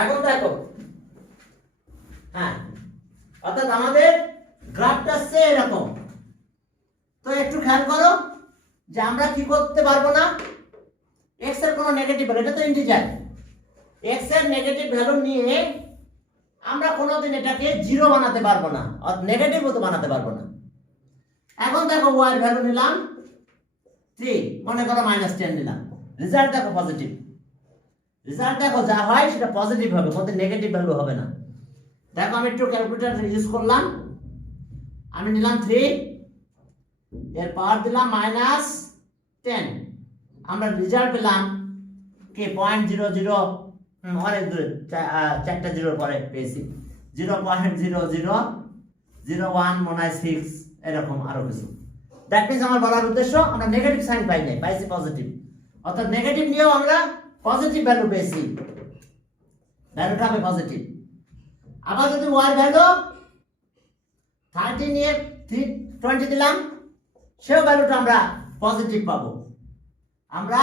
এখন দেখো, হ্যাঁ, অর্থাৎ আমাদের গ্রাফটা হচ্ছে এরকম। তো একটু খেয়াল করো যে আমরা কি করতে পারবো না, x এর কোনো নেগেটিভ ভ্যালু, এটা তো ইন্টিজার, x এর নেগেটিভ ভ্যালু নিয়ে আমরা কোনোদিন এটাকে জিরো বানাতে পারবো না, আর নেগেটিভও তো বানাতে পারবো না। এখন দেখো y এর ভ্যালু নিলাম 3, মনে করো -10 নিলাম, রেজাল্ট দেখো পজিটিভ। রেজাল্ট দেখো যা হয় সেটা পজিটিভ হবে, কোনো নেগেটিভ ভ্যালু হবে না। দেখো আমি একটু ক্যালকুলেটর ইউজ করলাম, আমি নিলাম 3, এর পাওয়ার দিলাম -10, আমরা রেজাল্ট পেলাম কি 0.00, অনেক দূরে, 4টা জিরোর পরে পেয়েছি, 0.0001 মনে হয় 6, এরকম আরো কিছু। দ্যাট মিনস আমার বলার উদ্দেশ্য আমরা নেগেটিভ সাইন পাই নাই, পাইছি পজিটিভ, অর্থাৎ নেগেটিভ নিয়েও আমরা পজিটিভ ভ্যালু পেয়েছি, ভ্যালুটা হবে পজিটিভ। আবার যদি y ভ্যালু 30 নিয়ে 320 দিলাম, সেও ভ্যালুটা আমরা পজিটিভ পাবো, আমরা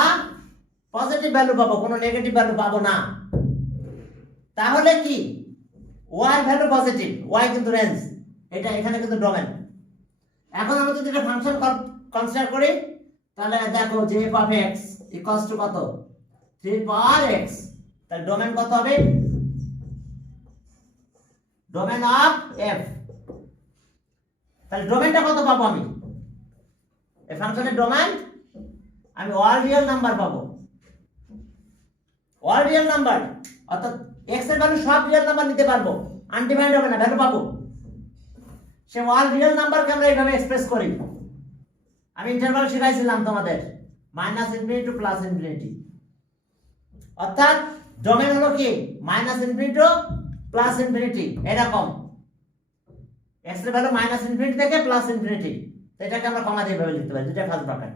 পজিটিভ ভ্যালু পাবো, কোনো নেগেটিভ ভ্যালু পাবো না। তাহলে কি y ভ্যালু পজিটিভ, y কিন্তু রেঞ্জ, এটা এখানে কিন্তু ডোমেন। এখন আমরা যদি এটা ফাংশন কনসিডার করি, তাহলে দেখো যে f of x equals to কত, 3 পাওয়ার x, তাহলে ডোমেন কত হবে, ডোমেন অফ f, তাহলে ডোমেনটা কত পাবো আমি, এই ফাংশনের ডোমেন আমি অল রিয়েল নাম্বার পাবো, অল রিয়েল নাম্বার, অর্থাৎ x এর ভ্যালু সব রিয়েল নাম্বার নিতে পারবো, আনডিফাইন্ড হবে না, ভ্যালু পাবো। সে অল রিয়েল নাম্বারকে আমরা এইভাবে এক্সপ্রেস করি, আমি ইন্টারভাল শিখাইছিলাম তোমাদের, -∞ টু +∞, অর্থাৎ ডোমেন হলো কি -∞ টু +∞, এরকম x এর ভ্যালু -∞ থেকে +∞, তো এটাকে আমরা কমা দিয়ে এইভাবে লিখতে পারি, দুটো ফার্স্ট ব্র্যাকেট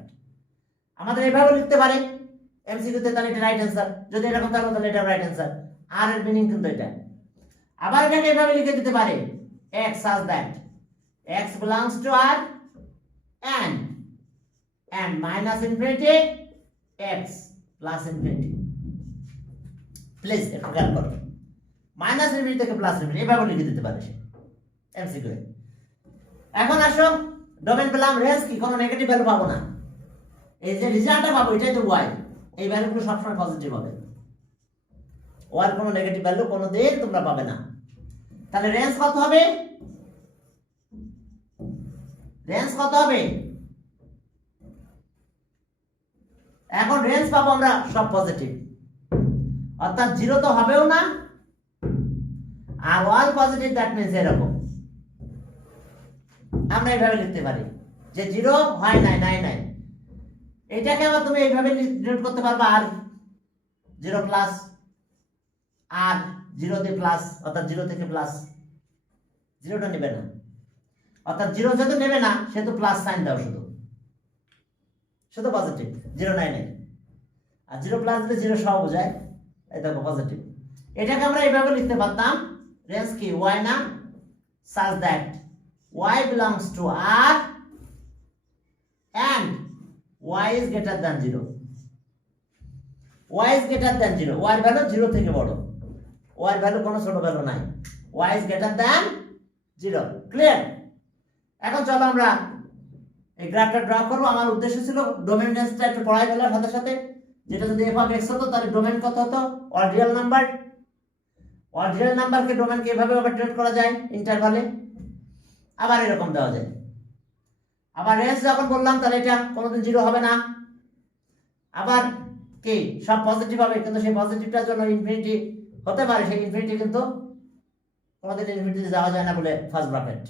আমাদের এইভাবে লিখতে পারে এমসিকিউ তে, তাহলে এটা রাইট অ্যান্সার, যদি এরকম থাকো তাহলে এটা রাইট অ্যান্সার, আর এর মিনিং কিন্তু এটা। আবার এটাকে এইভাবে লিখে দিতে পারে x such that x belongs to r and -∞ x +∞, please একটু খেয়াল করো, -∞ থেকে +∞, এইভাবে লিখে দিতে পারে এমসিকিউ। এখন আসো, ডোমেন পেলাম, রেঞ্জ কি, কোনো নেগেটিভ ভ্যালু পাবো না, এই যে রেজাল্টটা পাবো এটাই তো y, এই ভ্যালুগুলো সবসময় পজিটিভ হবে, ওর কোনো নেগেটিভ ভ্যালু কোনোদিন তোমরা পাবে না। তাহলে রেঞ্জ কত হবে, রেঞ্জ কত হবে, এখন রেঞ্জ পাবো আমরা সব পজিটিভ, অর্থাৎ জিরো তো হবেও না, আর অল পজিটিভ, দ্যাট মিন্স এরকম আমরা এইভাবে লিখতে পারি যে জিরো হয় নাই, নাই, এটাকে আবার তুমি এইভাবে ডিনোট করতে পারবা, আর 0 প্লাস, আর 0 দিয়ে প্লাস, অর্থাৎ 0 থেকে প্লাস, জিরোটা নেবে না, অর্থাৎ 0 যেহেতু নেবে না সেহেতু প্লাস সাইন দাও, শুধু শুধু পজিটিভ, 0 নাই, আর 0 প্লাস দিলে 0 সহ বোঝায়, এই দেখো পজিটিভ। এটাকে আমরা এইভাবে লিখতে পারতাম, রেঞ্জ কি y না, such that y belongs to r and y is greater than 0, y is greater than 0, y এর ভ্যালু 0 থেকে বড়, y এর ভ্যালু কোনো ছোট ভ্যালু নাই, y is greater than 0, clear. এখন চলো আমরা এই গ্রাফটা ড্র করব। আমার উদ্দেশ্য ছিল ডোমেন রেঞ্জটা একটু পড়াই ফেলার সাথে সাথে, যেটা যদি f অফ x হতো তাহলে ডোমেন কত হতো, all real number, all real নাম্বারকে ডোমেনকে এভাবে ডিনোট করা যায় ইন্টারভালে, আবার এরকম দেওয়া যায়। আবার রেঞ্জ যখন বললাম তাহলে এটা কোনোদিন 0 হবে না, আবার কি সব পজিটিভ হবে, কিন্তু সেই পজিটিভটার জন্য ইনফিনিটি হতে পারে, সেই ইনফিনিটি কিন্তু কোনোদিন ইনফিনিটিতে যাওয়া যায় না বলে ফার্স্ট ব্র্যাকেট,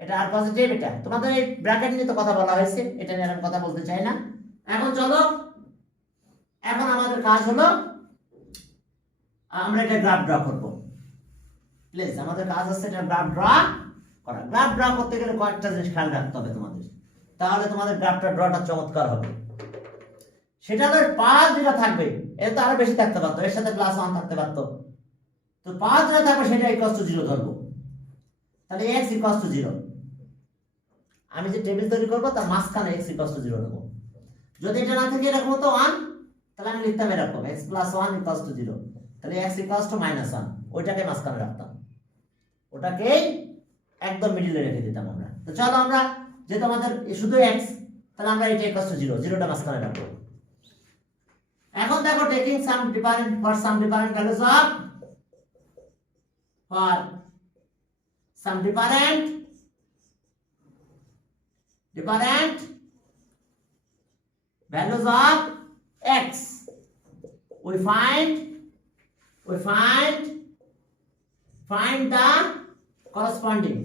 এটা আর পজিটিভ, এটা তোমাদের এই ব্র্যাকেট নিয়ে তো কথা বলা হয়েছে, এটা নিয়ে আমি কথা বলতে চাই না। এখন চলো, এখন আমাদের কাজ হলো আমরা এটা গ্রাফ ড্র করব, প্লিজ আমাদের কাজ হচ্ছে এটা গ্রাফ ড্র করা। গ্রাফ ড্র করতে গেলে কয়েকটা জিনিস খেয়াল রাখতে হবে তোমাদের, তাহলে তোমাদের গ্রাফটা ড্রটা চমৎকার হবে। সেটা তো পাঁচ যেটা থাকবে, এর তো আরো বেশি থাকতে পারতো, এর সাথে +1 থাকতে পারতো, তো 5 যেটা থাকবে সেটা ইকুয়াল টু 0 ধরবো, তাহলে x ইকুয়াল টু 0, আমি যে টেবিল তৈরি করবো তার মাঝখানে x ইকুয়াল টু 0 নেব। যদি এটা না থাকে এরকম হতো 1, তাহলে আমি লিখতাম এরকম x + 1 = 0, তাহলে x ইকুয়ালস টু -1, ওইটাকে মাঝখানে রাখতাম, ওটাকেই একদম মিডলে রেখে দিতাম আমরা। তো চলো আমরা, যেহেতু আমাদের শুধু x, তাহলে আমরা এটা ইকুয়ালস টু 0, 0টা মাঝখানে রাখবো। এখন দেখো, taking some different for some different values of, for some different values of x, we find the corresponding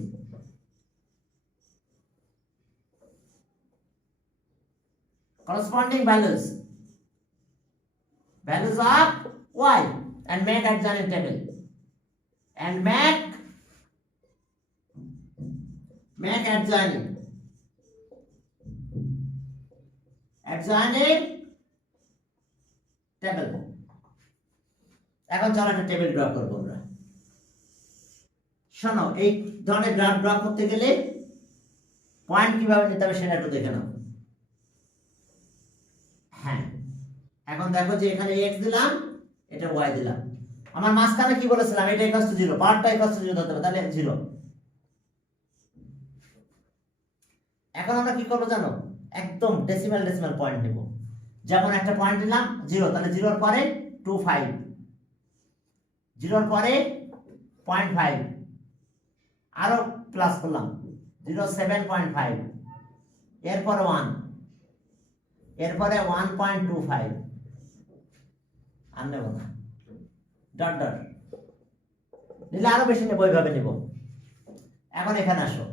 values of y and make adjoining table, and make adjoining table। এখন চলো একটা table draw করবো আমরা। শোনো, এই ধরনের graph draw করতে গেলে পয়েন্ট কিভাবে নিতে হবে সেটা একটু দেখে নাও। হ্যাঁ, এখন দেখো যে এখানে x দিলাম, এটা y দিলাম, আমার মাঝখানে কি বলেছিলাম, এটা ইকুয়ালস টু 0, পার্টটা ইকুয়ালস টু 0 ধরতে হবে, তাহলে 0। এখন আমরা কি করব জানো, একদম ডেসিমাল পয়েন্ট নেব। যেমন একটা পয়েন্ট নিলাম 0, তাহলে 0 এর পরে 25, 0 এর পরে 0.5, আরো প্লাস করলাম 07.5, এরপরে 1, এরপরে 1.25, আর নেব না, ডট ডট নিলে আরো বেশি নেব, ওইভাবে নেব। এখন এখানে আসো,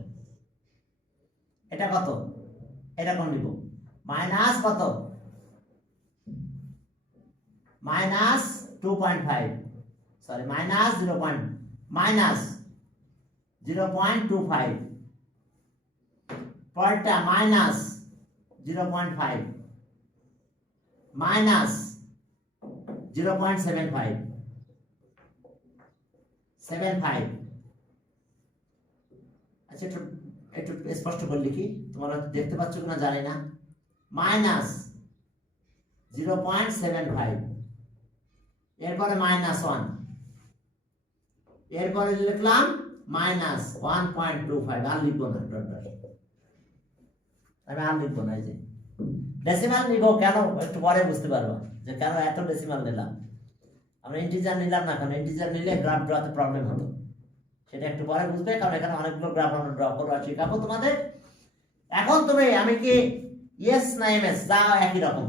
এটা কত, এরকম নিব, মাইনাস কত, মাইনাস 2.5, সরি মাইনাস 0.25, পরটা মাইনাস 0.5, মাইনাস 0.75, আচ্ছা একটু স্পষ্ট করে লিখি, তোমরা দেখতে পাচ্ছ কিনা জানি না, মাইনাস 0.75, এরপরে -1, এরপরে লিখলাম মাইনাস 1.25, আর লিখবো না, আমি আর লিখবো না। এই যে ডেসিমাল নিব কেন, একটু পরে বুঝতে পারবো যে কেন এত ডেসিমাল নিলাম। আমরা ইন্টিজার নিলাম না, কারণ ইন্টিজার নিলে গ্রাফ ড্রতে প্রবলেম হতো, সেটা একটু পরে বুঝবে, কারণ এখানে অনেকগুলো গ্রাফ আমরা ড্র করবো আর শেখাবো তোমাদের। এখন তুমি, আমি কি ইয়েস না এমএস, যা একই রকম,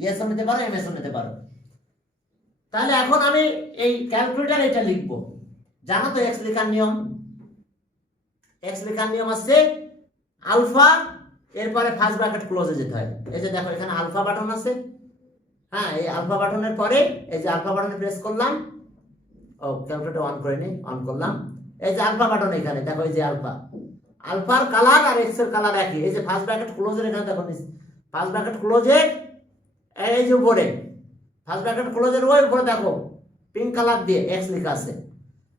ইয়েসও নিতে পারো এমএসও নিতে পারো। তাহলে এখন আমি এই ক্যালকুলেটর এটা লিখবো, জানো তো এক্স লেখার নিয়ম, আছে আলফা, এরপরে ফার্স্ট ব্র্যাকেট ক্লোজে যেতে হয়। এই যে দেখো এখানে আলফা বাটন আছে, হ্যাঁ, এই আলফা বাটনের পরে এই যে আলফা বাটনে প্রেস করলাম, ও ক্যালকুলেটর অন করে নি, অন করলাম, এই যে আলফা বাটন এখানে দেখো, এই যে আলফার কালার আর এক্স এর কালার একই। এই যে ফার্স্ট ব্র্যাকেট ক্লোজের এখানে দেখো, ফার্স্ট ব্র্যাকেট ক্লোজের এই যে উপরে, ফার্স্ট ব্র্যাকেট ক্লোজের ওই উপরে দেখো পিঙ্ক কালার দিয়ে এক্স লেখা আছে।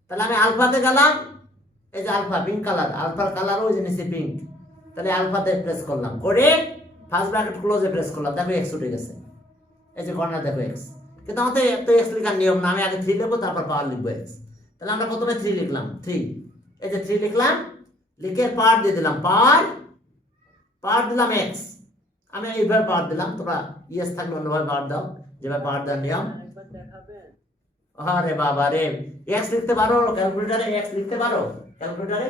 তাহলে আমি আলফাতে গেলাম, এই যে আলফা পিঙ্ক কালার, আলফার কালার ওই যে নিচে পিঙ্ক, তাহলে আলফাতে প্রেস করলাম, করে ফার্স্ট ব্র্যাকেট ক্লোজে প্রেস করলাম, দেখো এক্স উঠে গেছে, এই যে কর্নার দেখো এক্স। কিন্তু আমাদের এত এক্স লেখার নিয়ম না, আমি আগে 3 লিখবো, তারপর পাওয়ার লিখবো এক্স। তাহলে আমরা প্রথমে 3 লিখলাম, 3, এই যে 3 লিখলাম, লিখে পাওয়ার দিয়ে দিলাম, পাওয়ার দিলাম এক্স। আমি এইভাবে পাওয়ার দিলাম, তোমরা ইয়েস থাকলে অন্যভাবে পাওয়ার দাও, যেভাবে পাওয়ার দেওয়ার নিয়ম। আরে বাবা রে, এক্স লিখতে পারো ক্যালকুলেটরে, এক্স লিখতে পারো ক্যালকুলেটরে?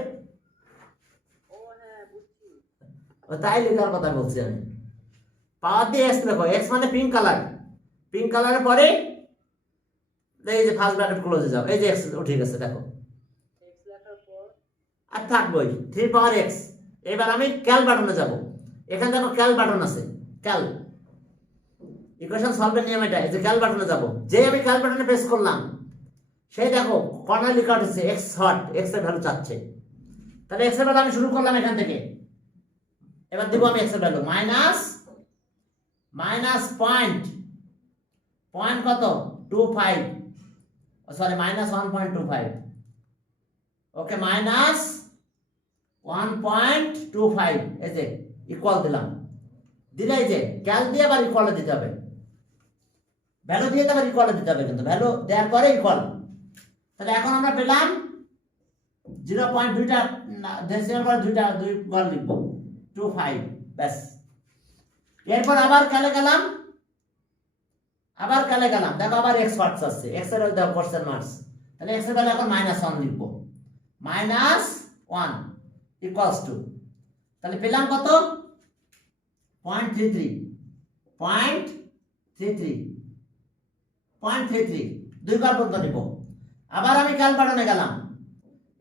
তাই লেখার কথা বলছি আমি। পাওয়ার দিয়ে এক্স লেখো, এক্স মানে পিঙ্ক কালার, পিঙ্ক কালারের পরে এই যে ফার্স্ট ব্র্যাকেট ক্লোজে যাও, এই যে এক্স উঠে গেছে দেখো, আর থাকবোই 3 পাওয়ার এক্স। এবার আমি ক্যাল বাটনে যাব, এখানে দেখো ক্যাল বাটন আছে, ক্যাল ইকুয়েশন সলভের নিয়ম এটা। এই যে ক্যাল বাটনে যাব, যে আমি ক্যাল বাটনে প্রেস করলাম, সেই দেখো কর্নার লেখা উঠেছে এক্স হট, এক্স এর ভ্যালু চাচ্ছে। তাহলে এক্স এর ভ্যালু আমি শুরু করলাম এখান থেকে, এবার দিব আমি এক্স এর ভ্যালু মাইনাস পয়েন্ট কত 25, সরি -1.25, ওকে -1.25, এই যে ইকুয়াল দিলাম, দিলে এই যে ক্যাল দিয়ে আবার ইকুয়ালে দিতে হবে, ভ্যালু দিয়ে তো আবার ইকুয়ালে দিতে হবে, কিন্তু ভ্যালু দেওয়ার পরে ইকুয়াল। তাহলে এখন আমরা পেলাম 0.2টা ডেসিমাল পরে দুই ঘর লিখবো 25 ব্যাস। এরপর আবার কালে গেলাম, দেখো আবার এক্স পার্টস আসছে, এক্স এর দাও কোশ্চেন মার্কস, তাহলে এক্স এর ভ্যালু এখন -1 লিখবো, -1 ইকুয়ালস টু, তাহলে পেলাম কত 0.33 দুই ঘর পর্যন্ত নিব। আবার আমি ক্যাল বাটনে গেলাম,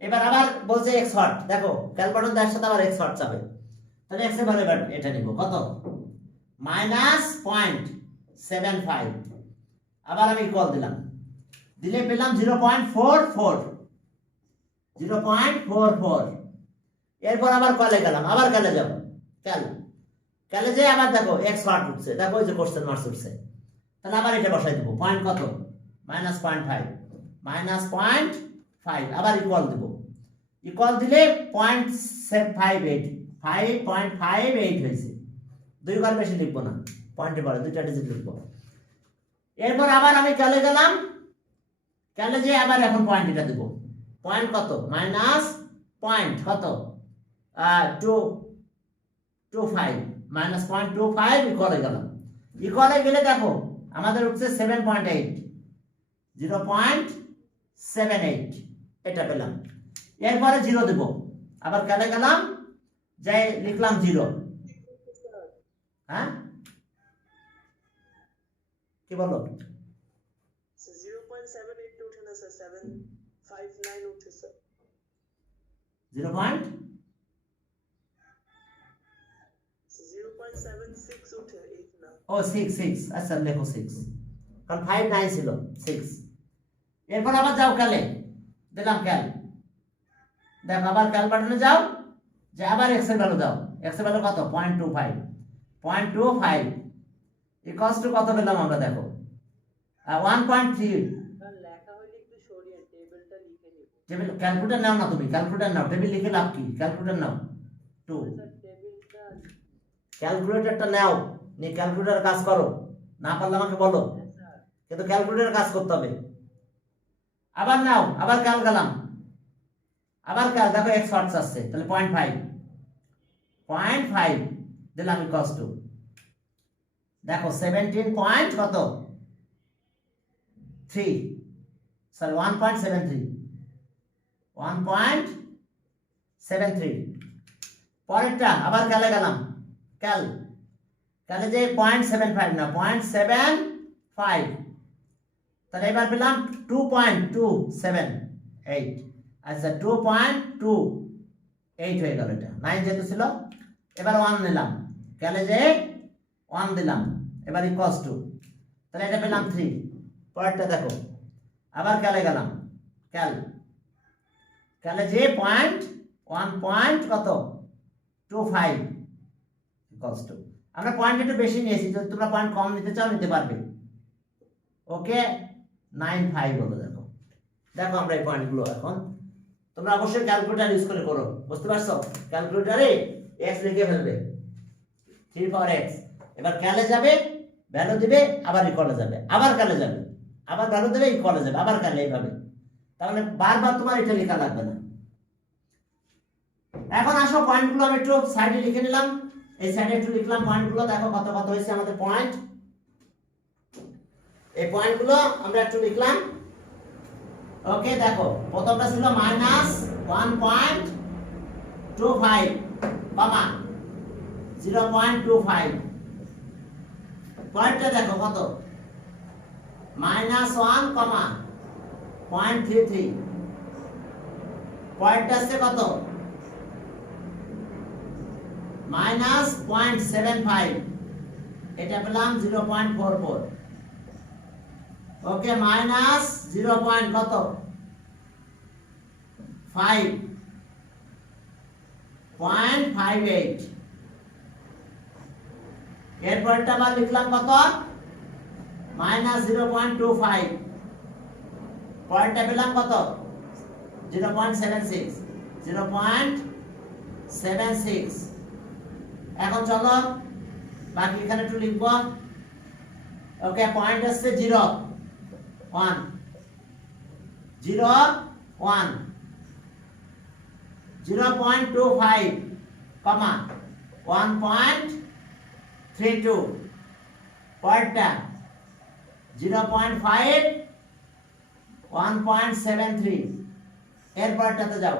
এবার আবার বলছে এক্স হট, দেখো ক্যাল বাটন দেওয়ার সাথে আবার এক্স হট যাবে, তাহলে এক্স এর ভ্যালু এবার এটা নিব কত -0.75, আবার আমি ইকুয়াল দিলাম, দিলে পেলাম 0.44। এরপর আবার কলে গেলাম, আবার ক্যালে যাব, ক্যালে যে আবার দেখো এক্স হট উঠছে, দেখো ওই যে কোশ্চেন মার্কস উঠছে, তাহলে আবার এটা বসাই দেবো, পয়েন্ট কত -0.5, আবার ইকুয়াল দেব, ইকুয়াল দিলে 5.58 হয়েছে, দুই ঘর বেশি লিখবো না, পয়েন্টে পরে দুইটা ডিজিট লিখবো। এরপর আবার আমি ক্যালে গেলাম, ক্যালে যে আবার এখন পয়েন্ট এটা দেবো, পয়েন্ট কত -0.25 ইকুয়ালে গেলাম, ইকুয়ালে গেলে দেখো আমাদের উঠছে 7.8, 0.78 এটা পেলাম। এরপরে 0 দেব, আবার ক্যালে গেলাম, যাই লিখলাম 0, হ্যাঁ কি বলো 0.78 উঠে না স্যার, 759 উঠে স্যার, 0.76 উঠে 8 না, ও 6, আচ্ছা লেখো 6, কারণ 59 ছিল 6। এরপর আবার যাও ক্যালে, দিলাম ক্যাল, দেখো আবার ক্যাল বাটনে যাও, যে আবার এক্স এর ভ্যালু দাও, এক্স এর ভ্যালু কত 0.25 ইকুয়ালস টু কত পেলাম আমরা, দেখো 1.3। লেখা হইলে একটু সরিয়ে টেবিলটা লিখে নিব, টেবিল ক্যালকুলেটর নাও না, তুমি ক্যালকুলেটর নাও, টেবিল লিখে লাভ কি, ক্যালকুলেটর নাও 2, টেবিলটা ক্যালকুলেটরটা নাও, নিয়ে ক্যালকুলেটর কাজ করো, না পারলে আমাকে বলো, কিন্তু ক্যালকুলেটর কাজ করতে হবে। আবার নাও, আবার ক্যাল গেলাম, আবার ক্যাল, দেখো এক্স হটস আসছে, তাহলে 0.5 দিলাম ইকুয়ালস টু, দেখো 17 পয়েন্ট কত 3, সরি 1.73 পরেরটা আবার ক্যালে গেলাম, ক্যালে যে 0.75 না 0.75, তাহলে এবার পেলাম 2.278, আচ্ছা 2.28 হয়ে গেল, এটা 9 যেহেতু ছিল, এবার 1 নিলাম, ক্যালে যে 1 দিলাম, এবার ইকুয়ালস টু, তাহলে এটা পেলাম 3। পরেরটা দেখো, আবার ক্যালে গেলাম, ক্যালে যে 1.25 ইকুয়ালস টু, আমরা পয়েন্ট একটু বেশি নিয়েছি, যদি তোমরা পয়েন্ট কম নিতে চাও নিতে পারবে, ওকে 95 হলো। দেখো দেখো আমরা এই পয়েন্টগুলো এখন তোমরা অবশ্যই ক্যালকুলেটর ইউজ করে করো, বুঝতে পারছো, ক্যালকুলেটরে x লিখে ফেলবে 3 পাওয়ার x, এবার ক্যালে যাবে, ভ্যালু দিবে, আবার ইকুয়ালে যাবে, আবার ক্যালে যাবে, আবার ভ্যালু দেবে, ইকুয়ালে যাবে, আবার ক্যালে, এইভাবে, তাহলে বারবার তোমার এটা লেখা লাগবে না। এখন আসো পয়েন্টগুলো আমি একটু সাইডে লিখে নিলাম, এই সাইডে একটু লিখলাম পয়েন্টগুলো, দেখো কত কত হয়েছে আমাদের পয়েন্ট, এই পয়েন্টগুলো আমরা একটু লিখলাম, ওকে। দেখো প্রথমটা ছিল -1.25 কমা 0.25, পয়েন্টটা দেখো কত -1 কমা 0.33, পয়েন্টটা আছে কত -0.75, এটা পেলাম 0.44, ওকে -0. কত 5.58, এরপরটা আবার লিখলাম কত -0.25, পরেরটা পেলাম কত 0.76। এখন চলো বাকি এখানে একটু লিখবো, ওকে পয়েন্ট আসছে 0 1 0 1 0.25 কমা 1.32 পরেরটা 0.5 1.73 এরপরটাতে যাও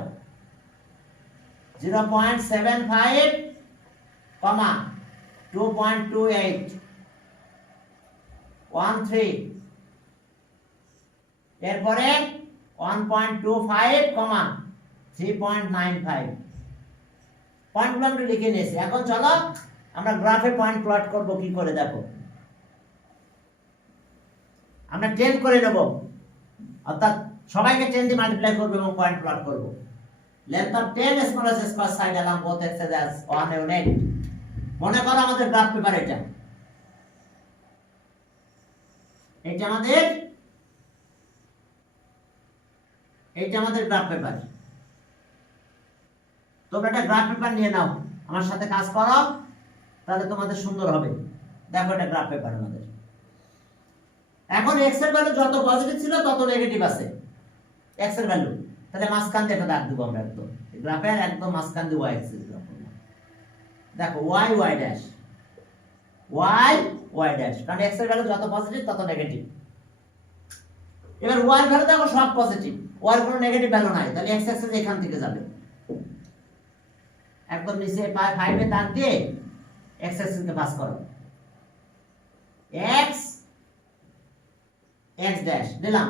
0.75 কমা 2.28 13 এরপরে 1.25 কমা 3.95 পয়েন্টগুলো আমরা লিখে নিয়েছি। এখন চলো আমরা গ্রাফে পয়েন্ট প্লট করব কি করে দেখো। আমরা 10 করে নেব, অর্থাৎ সবাইকে 10 দিয়ে মাল্টিপ্লাই করব এবং পয়েন্ট প্লট করব। Length of 10 smallest square side along both axes as 1 unit। মনে করো আমাদের গ্রাফ পেপার এটা আমাদের গ্রাফ পেপার। তোমরা একটা গ্রাফ পেপার নিয়ে নাও, আমার সাথে কাজ করো, তাহলে তোমাদের সুন্দর হবে। দেখো এটা গ্রাফ পেপার আমাদের। এখন এক্স এর ভ্যালু যত পজিটিভ ছিল তত নেগেটিভ আছে এক্স এর ভ্যালু, তাহলে মাঝখান দিয়ে দাগ দেবো আমরা একদম গ্রাফের একদম মাঝখান দিয়ে ওয়াই এক্সিস গ্রাফ। দেখো Y Y dash Y Y dash, কারণ এক্স এর ভ্যালু যত পজিটিভ তত নেগেটিভ। এবার ওয়াই এর ভ্যালু দেখো সব পজিটিভ, ওয়াই এর কোনো নেগেটিভ ভ্যালু নাই, তাহলে এক্স এক্সিস এখান থেকে যাবে একদম নিচে 5 এ দাগ দিয়ে এক্স এক্সিস কে পাস করো। এক্স এক্স ড্যাশ দিলাম।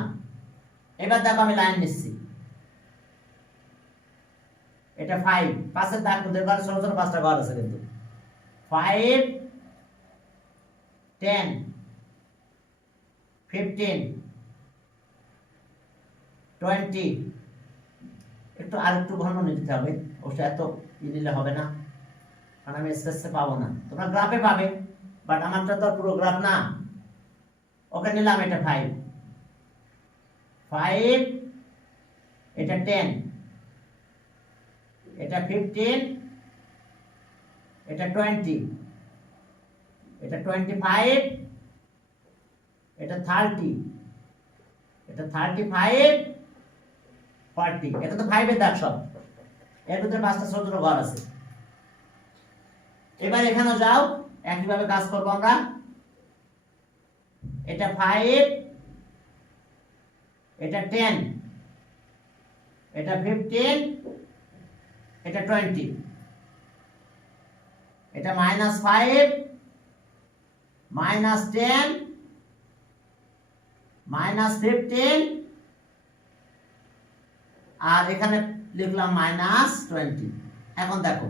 এবার দেখো আমি লাইন নিচ্ছি, এটা 5 পাশের দাগ মধ্যে ঘর ছোট ছোট 5টা ঘর আছে কিন্তু 5 10 15 20 একটু আর একটু ঘন নিতে হবে, অবশ্য এত নিলে হবে না কারণ আমি স্পেসে পাবো না, তোমরা গ্রাফে পাবে বাট আমারটা তো পুরো গ্রাফ না। ওকে নিলাম এটা 5 এটা 10 এটা 15 এটা 20 এটা 25 এটা 30 এটা 35 40। এটা তো 5 এর দাগ সব, এর ভিতরে 5টা ছোট ছোট ঘর আছে। এবার এখানে যাও, একইভাবে কাজ করব আমরা। এটা 5 এটা 10 এটা 15 এটা 20 এটা -5 -10 -15 আর এখানে লিখলাম -20। এখন দেখো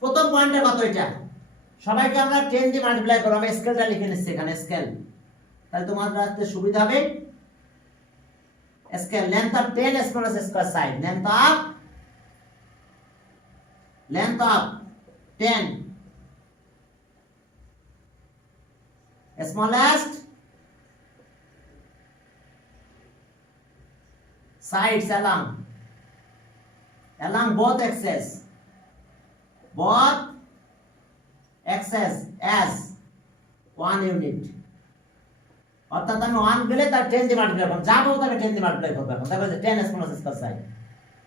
প্রথম পয়েন্টে কত, এটা সবাইকে আমরা 10 দিয়ে মাল্টিপ্লাই করব। আমি স্কেলটা লিখে নিচ্ছি এখানে স্কেল, তাহলে তোমাদের রাখতে সুবিধা হবে। Scale length of 10 smallest square side, length of 10 smallest sides along both axes as 1 unit। অর্থাৎ আমি 1 গেলে তার 10 দিয়ে মাল্টিপ্লাই করব, যা বলতে হবে 10 দিয়ে মাল্টিপ্লাই করব। এখন দেখো যে 10 smallest square side।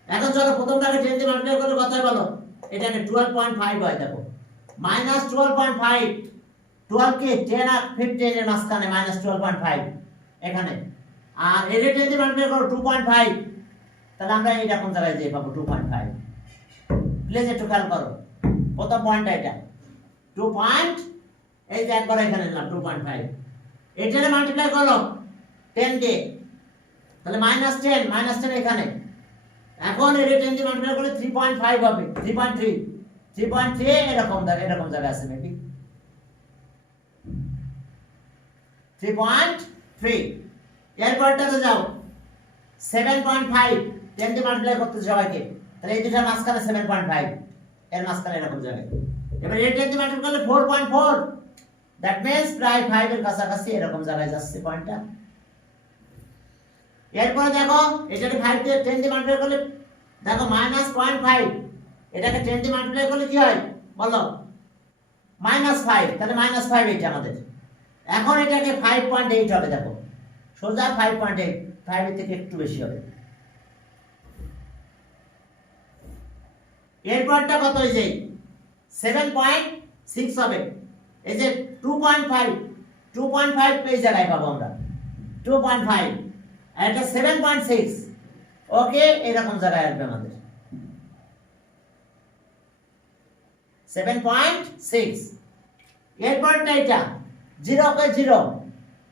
এখন চলো প্রথমটাকে 10 দিয়ে মাল্টিপ্লাই করলে কত হয় বলো? এটা 12.5 হয়। দেখো -12.5, 12 কে 10 আর 15 এর মাঝখানে -12.5 এখানে, আর এর 10 দিয়ে মাল্টিপ্লাই করো 2.5, তাহলে আমরা এই রকম জায়গায় যে পাবো 2.5। প্লিজ একটু খেয়াল করো, প্রথম পয়েন্টটা এটা 2 পয়েন্ট, এই যে একবার এখানে নিলাম 2.5, এটারে মাল্টিপ্লাই করো 10 দিয়ে, তাহলে -10 এখানে। এখন এর 10 দিয়ে মাল্টিপ্লাই করলে 3.5 হবে, 3.3 এরকম জায়গা আছে মেবি 3.3। এরপরটাতে যাও 7.5, 10 দিয়ে মাল্টিপ্লাই করতে সবাইকে, তাহলে এই দুটার মাঝখানে 7.5 এর মাঝখানে এরকম জায়গায়। এবার এই 10 দিয়ে মাল্টিপ্লাই করলে 4.4, দ্যাট মিন্স প্রায় 5 এর কাছাকাছি এরকম জায়গায় যাচ্ছে পয়েন্টটা। এরপর দেখো এটাকে 5 দিয়ে 10 দিয়ে মাল্টিপ্লাই করলে দেখো -0.5, এটাকে 10 দিয়ে মাল্টিপ্লাই করলে কি হয় বলো? -5, তাহলে -5 এটা আমাদের। এখন এটাকে 5.8 হবে, দেখো সোজা 5.8, 5 এর থেকে একটু বেশি হবে। এরপরটা কত হয়েছে? 7.6 হবে। এই যে 2.5 এই জায়গায় পাবো আমরা 2.5, আর এটা 7.6। ওকে, এরকম জায়গায় আসবে আমাদের 7.6। এরপরটা এটা 0 কে 0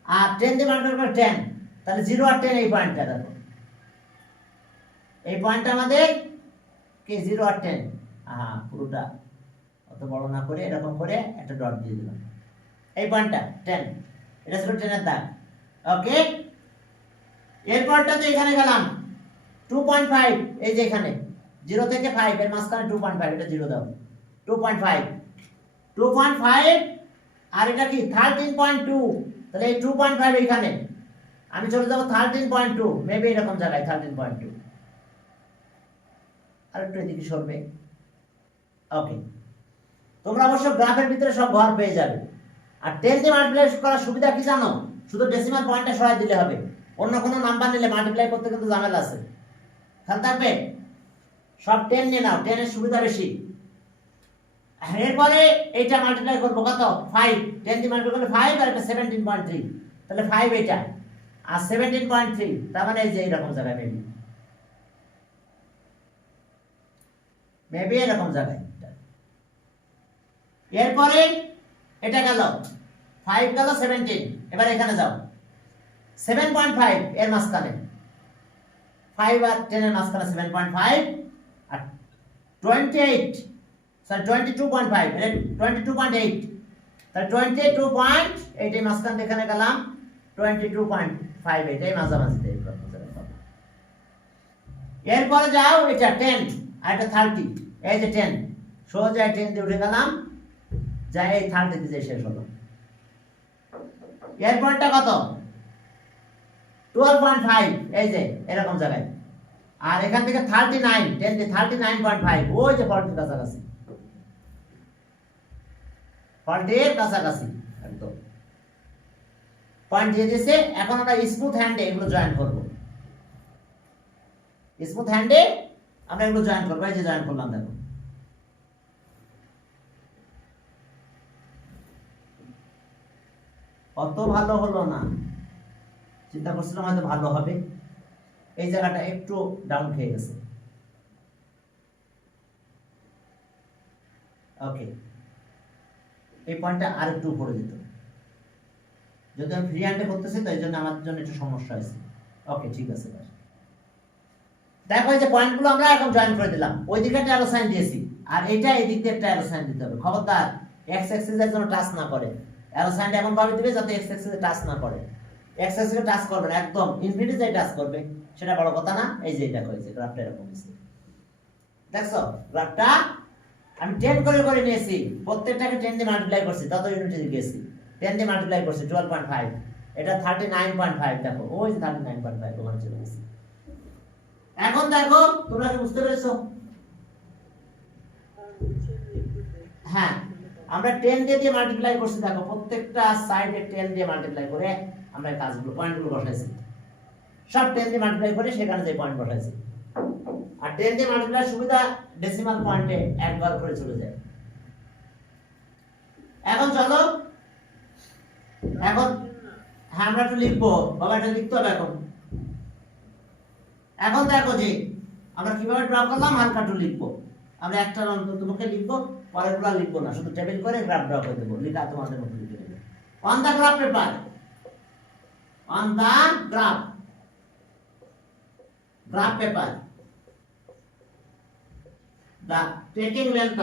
আর 10 দিয়ে মাল্টিপ্লাই করে 10, তাহলে 0 আর 10 এই পয়েন্টটা দেখো, এই পয়েন্টটা আমাদের কি 0 আর 10, পুরোটা অত বড় না করে এরকম করে একটা ডট দিয়ে দিলাম, এই পয়েন্টটা 10, এটা ছিল 10 এর দাগ। ওকে, এরপরটা তো এখানে গেলাম 2.5, এই যে এখানে 0 থেকে 5 এর মাঝখানে 2.5, এটা 0 দাও, 2.5 আর এটা কি 13.2, তাহলে এই 2.5 এখানে আমি চলে যাব 13.2, মেবি এরকম জায়গায় 13.2, আর একটু এদিকে সরবে। ওকে, তোমরা অবশ্য গ্রাফের ভিতরে সব ঘর পেয়ে যাবে। আর 10 দিয়ে মাল্টিপ্লাই করার সুবিধা কি জানো? শুধু ডেসিমাল পয়েন্টটা সরাই দিলে হবে, অন্য কোনো নাম্বার নিলে মাল্টিপ্লাই করতে কিন্তু ঝামেলা আছে, খেয়াল থাকবে। সব 10 নিয়ে নাও, 10 এর সুবিধা বেশি। এরপরে এইটা মাল্টিপ্লাই করবো কত? 5, 10 দিয়ে মাল্টিপ্লাই করলে 5 আর এটা 17.3, তাহলে 5 এটা আর 17.3, তার মানে এই যে এরকম জায়গায় মেবি এরকম জায়গায়। এরপরে এটা গেল 5 গেল 17, এবার এখানে যাও 7.5 এর মাঝখানে, 5 আর 10 এর মাঝখানে 7.5 আর 28, সরি 22.5, 22.8, তাহলে 22.8 এর মাঝখানে এখানে গেলাম 22.5, এটাই মাঝামাঝিতে। এরপরে যাও এটা 10 আর এটা 30, এই যে 10 সোজা 10 দিয়ে উঠে গেলাম, যাই এই 30 দিয়ে শেষ হলো। এরপরটা কত? 12.5, এই যে এরকম জায়গায়, আর এখান থেকে 39, 10 দিয়ে 39.5, ওই যে 40 কাছাকাছি, 40 কাছাকাছি একদম পয়েন্ট দিয়ে দিয়েছে। এখন আমরা স্মুথ হ্যান্ডে এগুলো জয়েন করব, স্মুথ হ্যান্ডে আমরা এগুলো জয়েন করবো, এই যে জয়েন করলাম, দেখো অত ভালো হলো না, চিন্তা করছিলাম হয়তো ভালো হবে, এই জায়গাটা একটু ডাউন খেয়ে গেছে। ওকে, এই পয়েন্টটা আর একটু উপরে যেত, যদি আমি ফ্রি হ্যান্ডে করতেছি তো এই জন্য আমার জন্য একটু সমস্যা হয়েছে। ওকে, ঠিক আছে, দেখো এই যে পয়েন্টগুলো আমরা এখন জয়েন করে দিলাম, ওই দিকে একটা অ্যারো সাইন দিয়েছি, আর এটা এই দিক দিয়ে একটা অ্যারো সাইন দিতে হবে। খবরদার এক্স অ্যাক্সিসের জন্য টাচ না করে, অ্যারো সাইনটা এমন ভাবে দিবে যাতে এক্স অ্যাক্সিসে টাচ না করে, এক্স অ্যাক্সিসে টাচ করবে না, একদম ইনফিনিটি যাই টাচ করবে, সেটা বড় কথা না। এই যে দেখো, এই যে গ্রাফটা এরকম হয়েছে, দেখছো গ্রাফটা আমি 10 করে করে নিয়েছি, প্রত্যেকটাকে 10 দিয়ে মাল্টিপ্লাই করছি, তত ইউনিটে গেছি, 10 দিয়ে মাল্টিপ্লাই করছি 12.5, এটা 39.5, দেখো ওই যে 39.5 ওখানে চলে গেছে। এখন দেখো তোমরা কি বুঝতে পেরেছো? হ্যাঁ, আমরা 10 দিয়ে মাল্টিপ্লাই করছি, দেখো প্রত্যেকটা সাইডে 10 দিয়ে মাল্টিপ্লাই করে আমরা কাজগুলো পয়েন্টগুলো বসাইছি, সব 10 দিয়ে মাল্টিপ্লাই করে সেখানে যে পয়েন্ট বসাইছি। আর 10 দিয়ে মাল্টিপ্লাই সুবিধা ডেসিমাল পয়েন্টে একবার করে চলে যায়। এখন চলো, এখন হ্যাঁ আমরা একটু লিখবো, বাবা এটা লিখতে হবে এখন। এখন দেখো যে আমরা কিভাবে ড্র করলাম, হালকা একটু লিখবো, আমরা একটা তোমাকে লিখবো, পরেরগুলো লিখবো না, শুধু টেবিল করে গ্রাফ ড্র করে দেবো, লিখা তোমাদের মতো লিখে দেবে। On the graph paper, on the graph paper, the taking length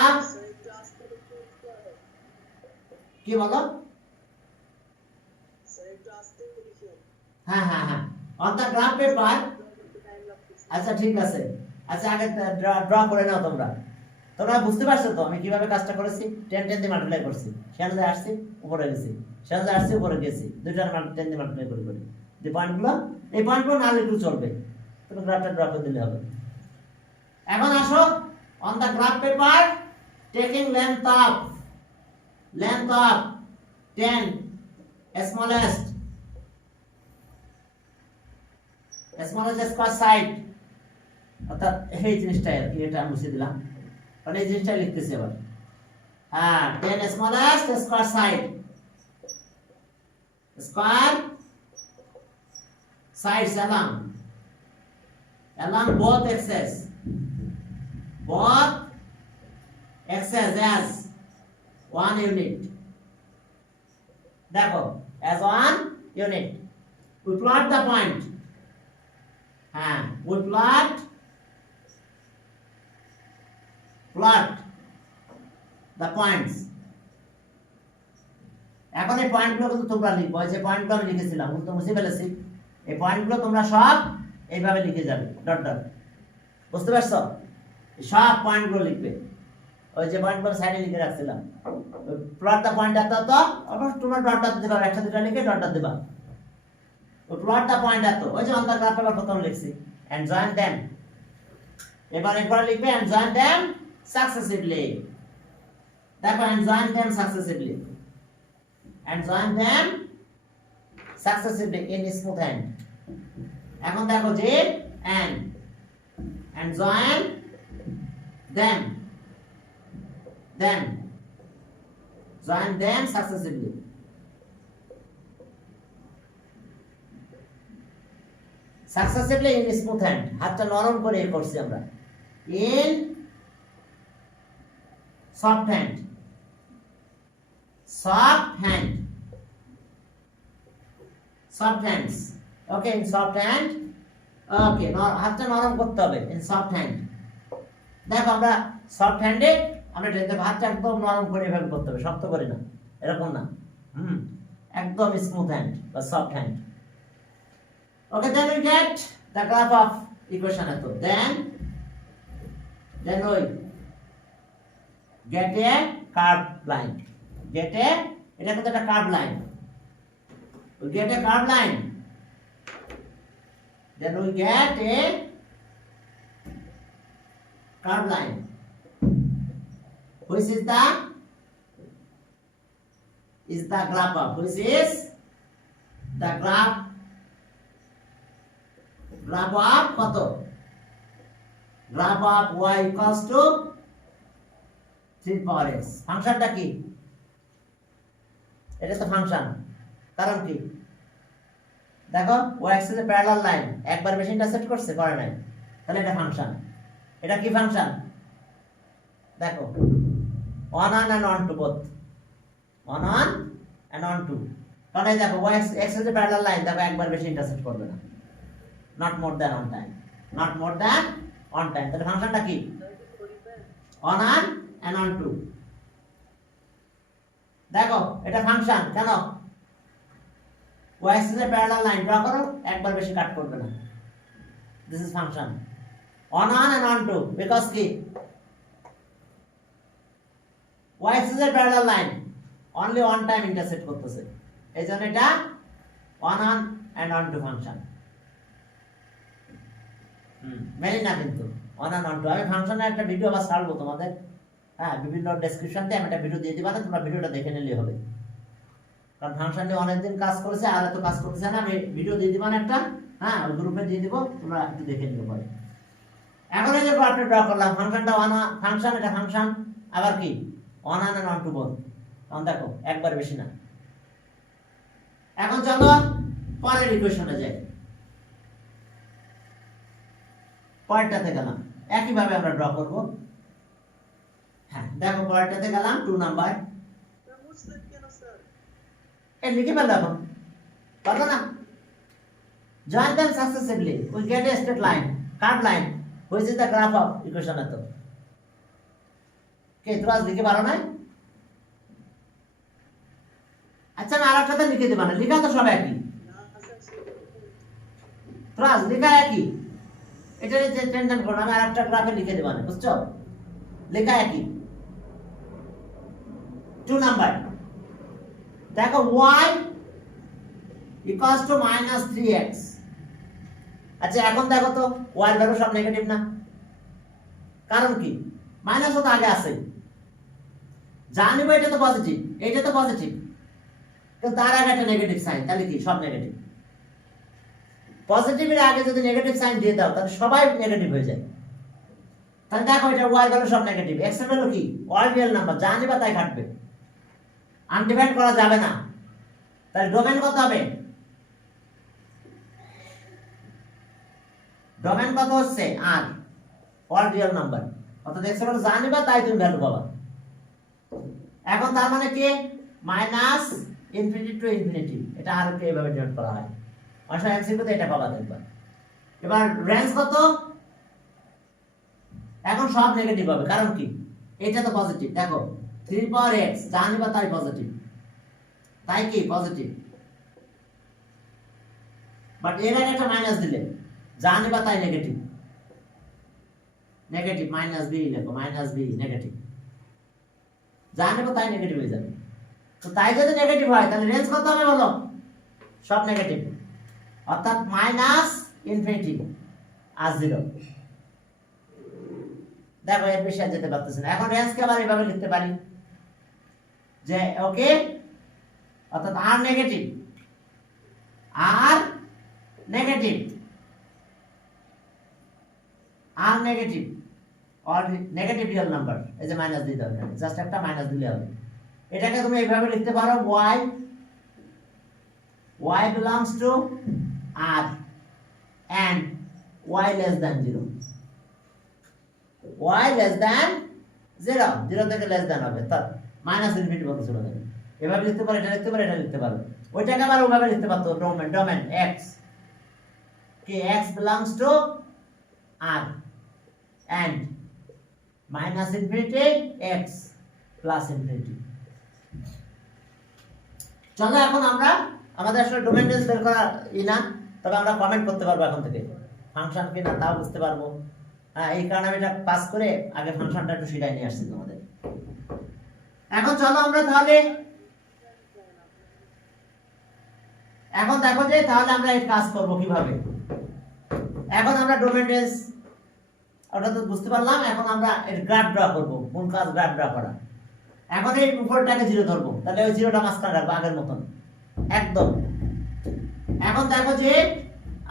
of কি বলো? হ্যাঁ হ্যাঁ হ্যাঁ, অন দা গ্রাফ পেপার। আচ্ছা ঠিক আছে, আচ্ছা আগে ড্র করে নাও তোমরা। তোমরা বুঝতে পারছো তো আমি কিভাবে কাজটা করেছি? 10 দিয়ে মাল্টিপ্লাই করছি, সেখানে আসছি উপরে গেছি, সেখানে আসছি উপরে গেছি, দুইটার 10 দিয়ে মাল্টিপ্লাই করে করি, যে পয়েন্টগুলো, এই পয়েন্টগুলো না লিখলেও চলবে, তুমি গ্রাফটা ড্র করে দিলে হবে। এখন আসো, on the graph paper taking length of 10 smallest square side, অর্থাৎ এই জিনিসটা এটা মুছে দিলাম, কারণ এই জিনিসটা লিখতেছি আবার। হ্যাঁ, 10 smallest square side, square sides along both axes as 1 unit, দেখো as 1 unit, we plot the point, হ্যাঁ we plot the points। এখন এই পয়েন্টগুলো কিন্তু তোমরা লিখবো, এই যে পয়েন্টগুলো আমি লিখেছিলাম ওগুলো তো মুছে ফেলেছি, এই পয়েন্টগুলো তোমরা সব এইভাবে লিখে যাবে ডট ডট, বুঝতে পারছো? সব পয়েন্টগুলো লিখবে, ওই যে পয়েন্টগুলো সাইডে লিখে রাখছিলাম, প্লট দা পয়েন্ট এত তো অবশ্য তোমরা ডট ডট দিবা, একটা দুটো লিখে ডট ডট দিবা, ওই প্লট দা পয়েন্ট এত, ওই যে অন দা গ্রাফ পেপার প্রথম লিখছি, এন্ড জয়েন দেম, এবার একবার লিখবে এন্ড জয়েন দেম সাকসেসিভলি, দেখো and join them successively, and join them successively in smooth hand। এখন দেখো যে and join them join them successively, in smooth hand, হাতটা নরম করে করছি আমরা, in soft hand, soft hands, okay, in soft hand, okay, হাতটা নরম করতে হবে, in soft hand। দেখো আমরা সফট হ্যান্ডে আমরা হাতটা একদম নরম করে এভাবে করতে হবে, শক্ত করে না, এরকম না, একদম স্মুথ হ্যান্ড বা soft hand. Okay, then we get the graph of equation এত, then we get a curved line, এটা কিন্তু একটা curve line, we get a curved line, then we get a curved line which is the graph of, which is the graph of কত, graph of y equals to 3 power x, ফাংশনটা কি? এটা তো function, কারণ কি দেখো y axis এ parallel line, একবার বেশি ইন্টারসেক্ট করছে, করে নাই, তাহলে এটা ফাংশন। এটা কি ফাংশন দেখো, on and on to both, on and on to, কারণ এই দেখো y axis এ প্যারালাল লাইন, দেখো একবার বেশি ইন্টারসেক্ট করবে না, not more than on time, তাহলে ফাংশনটা কি? on and on to, দেখো এটা ফাংশন, কেন? y axis এ প্যারালাল লাইন ড্র করো, একবার বেশি কাট করবে না, this is function. on and on to, because কি y axis এ parallel line only one time intersect করতেছে, এইজন্য এটা on and on to function. Many না কিন্তু on and on to, আমি ফাংশনের একটা ভিডিও আবার ছাড়বো তোমাদের, হ্যাঁ বিভিন্ন ডেসক্রিপশনতে আমি একটা ভিডিও দিয়ে দিবা, না তোমরা ভিডিওটা দেখে নিলেই হবে, কারণ ফাংশন নিয়ে অনেকদিন কাজ করেছে, আর এত কাজ করতেছে না, আমি ভিডিও দিয়ে দিবা না একটা, হ্যাঁ ওই গ্রুপে দিয়ে দিব, তোমরা একটু দেখে নিতে পারো। এখন এই যে গ্রাফটা ড্র করলাম, ফাংশনটা ফাংশন, এটা ফাংশন, আবার কি on and on to both, কারণ দেখো একবার বেশি না। এখন চলো পরের ইকুয়েশনে যাই, পরেরটাতে গেলাম, একইভাবে আমরা ড্র করব। হ্যাঁ দেখো পরেরটাতে গেলাম 2 নাম্বার, এই লিখে ফেলো এখন, পারবে না? join them successively, we get a straight line, curved line, which is the graph of equation এত। কে তোরা লিখে পারো না? আচ্ছা না আরেকটাতে লিখে দিবা না, লেখা তো সব একই, তোরা লেখা একই, এটা যে টেনশন করো না, আমি আরেকটা গ্রাফে লিখে দিবা না, বুঝছো? লেখা একই। 2 নাম্বার, দেখো y equals to -3x, আচ্ছা এখন দেখো তো y এর ভ্যালু সব নেগেটিভ না, কারণ কি মাইনাসও তো আগে আছে, যা নিব এটা তো পজিটিভ, এটা তো পজিটিভ, কিন্তু তার আগে একটা নেগেটিভ সাইন, তাহলে কি সব নেগেটিভ। পজিটিভের আগে যদি নেগেটিভ সাইন দিয়ে দাও তাহলে সবাই নেগেটিভ হয়ে যায়। তাহলে দেখো এটা ওয়াই ভ্যালু সব নেগেটিভ, এক্স এর ভ্যালু কি ওয়াই রিয়েল নাম্বার, যা নিবা তাই ঘটবে, আনডিফাইন্ড করা যাবে না। তাহলে ডোমেন কত হবে, ডোমেন কত হচ্ছে আর অল রিয়েল নাম্বার, অর্থাৎ এক্স এর ভ্যালু যা নিবা তাই তুমি ভ্যালু পাবা। এখন তার মানে কি মাইনাস ইনফিনিটি টু ইনফিনিটি, এটা আর কি এভাবে ডিনোট করা হয়, অবশ্যই এমসিকিউতে এটা পাবা দেখবা। এবার রেঞ্জ কত, এখন সব নেগেটিভ হবে, কারণ কি এটা তো পজিটিভ, দেখো 3 পাওয়ার x যা নিবা তাই পজিটিভ, তাই কি পজিটিভ, বাট এর আগে একটা মাইনাস দিলে যা নিবা তাই নেগেটিভ, নেগেটিভ মাইনাস বি লেখো, মাইনাস বি নেগেটিভ, যা নিবা তাই নেগেটিভ হয়ে যাবে। তো তাই যদি নেগেটিভ হয় তাহলে রেঞ্জ কত হবে বলো, সব নেগেটিভ, অর্থাৎ মাইনাস ইনফিনিটি আর 0। দেখো এর বেশি আর যেতে পারতেছে না। এখন রেঞ্জকে আবার এভাবে লিখতে পারি যে ওকে, অর্থাৎ R negative, R negative, R negative, or negative real number, এই যে মাইনাস দিতে হবে, জাস্ট একটা মাইনাস দিলে হবে। এটাকে তুমি এইভাবে লিখতে পারো y, y belongs to r and y less than 0, y less than 0, 0 থেকে লেস দ্যান হবে, তার মাইনাস ইনফিনিটি পর্যন্ত চলে যাবে। এভাবে লিখতে পারো, এটা লিখতে পারো, এটা লিখতে পারো। ওইটাকে আবার ওইভাবে লিখতে পারতো, ডোমেন, ডোমেন x কি x belongs to r and minus infinity x plus infinity। চলো এখন আমরা আমাদের আসলে ডোমেন রেঞ্জ বের করা না, তবে আমরা কমেন্ট করতে পারবো এখন থেকে ফাংশন কি না তাও বুঝতে পারবো। হ্যাঁ, এই কারণে আমি এটা পাস করে আগে ফাংশনটা একটু শিখাই নিয়ে আসছি তোমাদের। এখন চলো আমরা তাহলে এখন দেখো যে তাহলে আমরা এই কাজ করব কিভাবে। এখন আমরা ডোমেন রেঞ্জ ওটা তো বুঝতে পারলাম, এখন আমরা এর গ্রাফ ড্র করব। কোন কাজ গ্রাফ ড্র করা, এখন এই উপরটাকে 0 ধরবো, তাহলে ওই 0টা মাঝখানে রাখবো আগের মতন একদম। এখন দেখো যে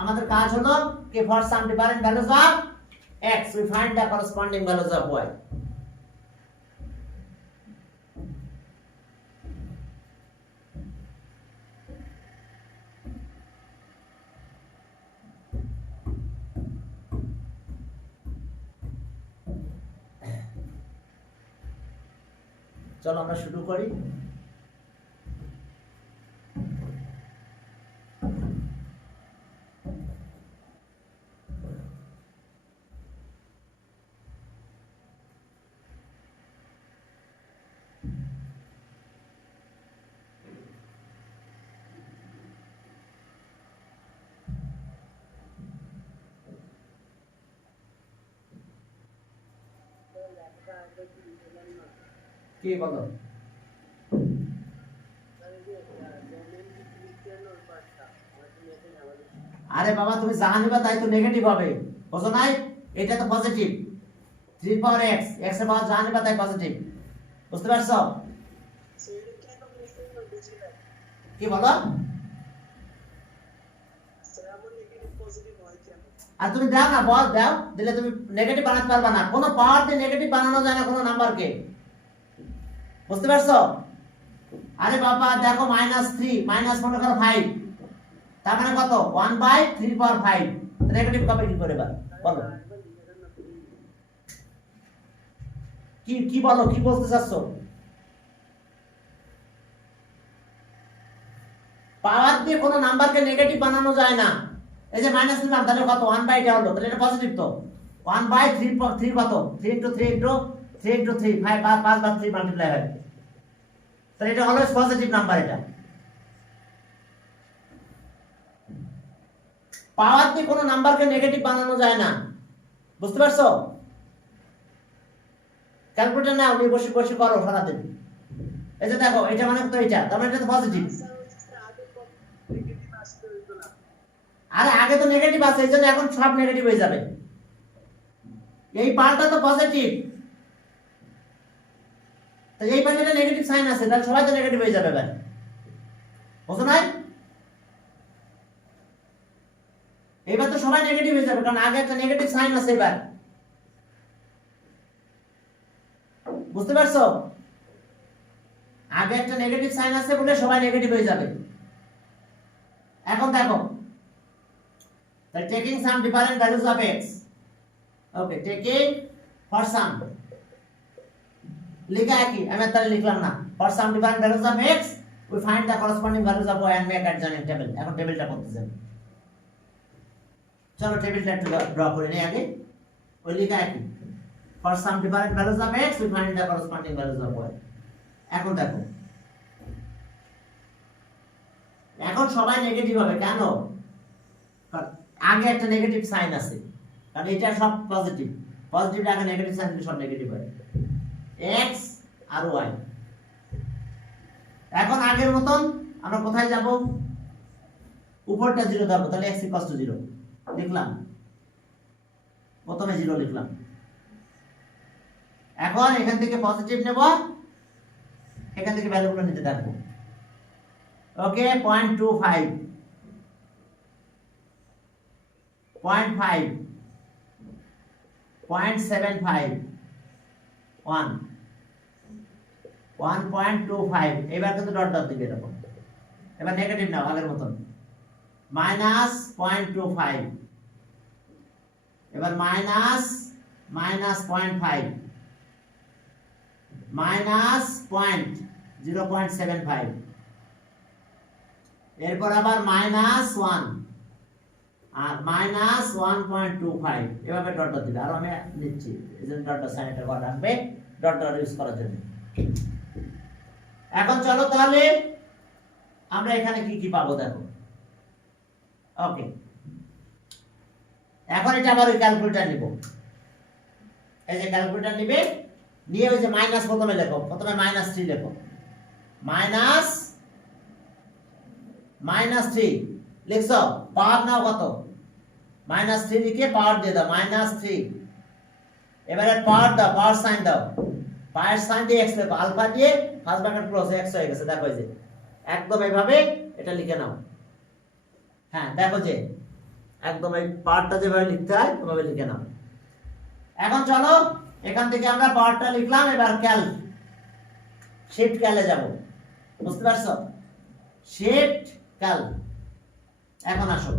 আমাদের কাজ হলো কি for some different values of x we find the corresponding values of y। চলো আমরা শুরু করি। কি বলো, আরে বাবা তুমি যা নিবা তাই তো নেগেটিভ হবে, বুঝো নাই? এটা তো পজিটিভ, 3 পাওয়ার x, x এর পাওয়ার যা নিবা তাই পজিটিভ, বুঝতে পারছো? কি বলো? আর তুমি দাও না, বল দাও, দিলে তুমি নেগেটিভ বানাতে পারবা না। কোনো পাওয়ার দিয়ে নেগেটিভ বানানো যায় না কোনো নাম্বারকে, বুঝতে পারছো? আরে বাবা দেখো -3 মাইনাস মনে করো 5, তার মানে কত 1/3 পাওয়ার 5, নেগেটিভ কবে কি করে বলো? কি বলো, কি বলতে চাচ্ছো? পাওয়ার দিয়ে কোনো নাম্বারকে নেগেটিভ বানানো যায় না। এই যে মাইনাস নিলাম, তাহলে কত 1/এটা হলো, তাহলে এটা পজিটিভ তো। 1/3 3 কত, 3 * 3 * 3 * 3 5 বার 3 মাল্টিপ্লাই হয়, তাহলে এটা অলওয়েজ পজিটিভ নাম্বার। এটা পাওয়ার দিয়ে কোনো নাম্বারকে নেগেটিভ বানানো যায় না, বুঝতে পারছো? ক্যালকুলেটর নাও, নিয়ে বসে বসে করো সারাদিন। এই যে দেখো এটা মানে তো এটা, তার মানে এটা তো পজিটিভ। আরে আগে তো নেগেটিভ আছে, এই জন্য এখন সব নেগেটিভ হয়ে যাবে। এই পার্টটা তো পজিটিভ, তো এই পাশে একটা নেগেটিভ সাইন আছে, তাহলে সবাই তো নেগেটিভ হয়ে যাবে এবার, বুঝছো নাই? এবার তো সবাই নেগেটিভ হয়ে যাবে, কারণ আগে একটা নেগেটিভ সাইন আছে এবার, বুঝতে পারছো? আগে একটা নেগেটিভ সাইন আছে বলে সবাই নেগেটিভ হয়ে যাবে। এখন দেখো, তাহলে taking some different values of x, okay, taking for some লিখা একই, আমি তাহলে লিখলাম না, for some different values of x we find the corresponding values of y and make adjoining table। এখন টেবিলটা করতে যাবে, চলো টেবিলটা একটু ড্র করে নিই আগে, ওই লিখা একই, for some different values of x we find the corresponding values of y। এখন দেখো, এখন সবাই নেগেটিভ হবে, কেন? কারণ আগে একটা নেগেটিভ সাইন আছে, কারণ এটা সব পজিটিভ, পজিটিভ আগে নেগেটিভ সাইন দিলে সব নেগেটিভ হয়, x আর y। এখন আগের মতন আমরা কোথায় যাব? উপরটা 0 ধরবো, তাহলে x = 0 লিখলাম, প্রথমে 0 লিখলাম। এখন এখান থেকে পজিটিভ নেব, এখান থেকে ভ্যালুগুলো নিতে থাকবো, ওকে, 0.25, 0.5, 0.75, 1, 1.25, এবার কিন্তু ডট ডট দিবে এরকম। এবার নেগেটিভ নাও আগের মতন, -0.25, এবার -0.5, -0.75, এরপর আবার -1 আর -1.25, এভাবে ডট ডট দিবে। আর আমি নিচ্ছি, এজন্য ডট ডট সাইন এটা করা রাখবে, ডট ডট ইউজ করার জন্য। এখন চলো তাহলে আমরা এখানে কি কি পাবো দেখো, ওকে। এখন এটা আবার ওই ক্যালকুলেটর নিব, এই যে ক্যালকুলেটর নিবে, নিয়ে ওই যে মাইনাস প্রথমে লেখো, প্রথমে -3 লেখো, -3 লিখছো, পাওয়ার নাও কত, -3 লিখে পাওয়ার দিয়ে দাও, -3, এবারে পাওয়ার দাও, পাওয়ার সাইন দাও, পাওয়ার সাইন দিয়ে x লেখো, আলফা দিয়ে ফার্স্ট ব্র্যাকেট ক্লোজ, x হয়ে গেছে, দেখো এই যে একদম এইভাবে এটা লিখে নাও। হ্যাঁ দেখো যে একদম এই পাওয়ারটা যেভাবে লিখতে হয় ওভাবে লিখে নাও। এখন চলো এখান থেকে আমরা পাওয়ারটা লিখলাম, এবার ক্যাল, শিফট ক্যালে যাব, বুঝতে পারছো? শিফট ক্যাল। এখন আসো,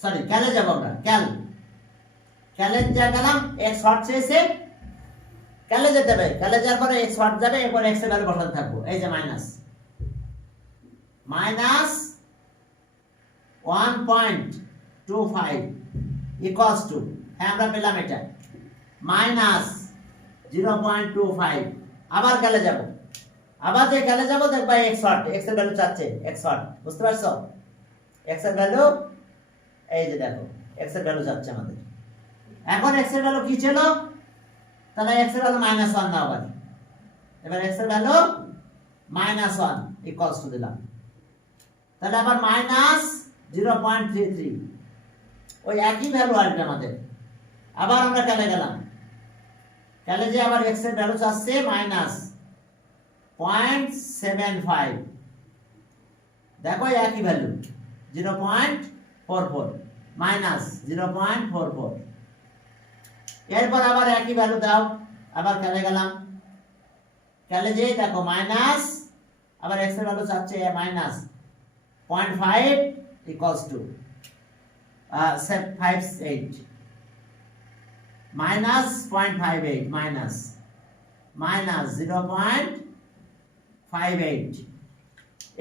সরি ক্যালে যাব আমরা, ক্যালে যা গেলাম, x হট চেয়েছে, ক্যালে যেতে হবে, ক্যালে যাওয়ার পরে x হট যাবে, এরপর x এর ভ্যালু বসাতে থাকবো, এই যে -1.25 ইকুয়ালস টু, হ্যাঁ আমরা পেলাম এটা, -0.25, আবার ক্যালে যাব, আবার যে ক্যালে যাব দেখবা x হট, x এর ভ্যালু চাচ্ছে, x হট, বুঝতে পারছো? x এর ভ্যালু এই যে দেখো, x এর ভ্যালু যাচ্ছে আমাদের। এখন x এর ভ্যালু কি ছিল, তাহলে x এর ভ্যালু -1 নাও আবার, এবার x এর ভ্যালু -1 ইকুয়ালস টু দিলাম, তাহলে আবার -0.33, ওই একই ভ্যালু আসবে আমাদের। আবার আমরা ক্যালে গেলাম, ক্যালে যে আবার x এর ভ্যালু আসছে -0.75, দেখো একই ভ্যালু 0.44, -0.44, এরপর আবার একই ভ্যালু দাও, আবার ক্যালে গেলাম, ক্যালে যে দেখো মাইনাস, আবার x এর ভ্যালু চাচ্ছে -0.5 ইকুয়ালস টু 58, -0.58 -0.58,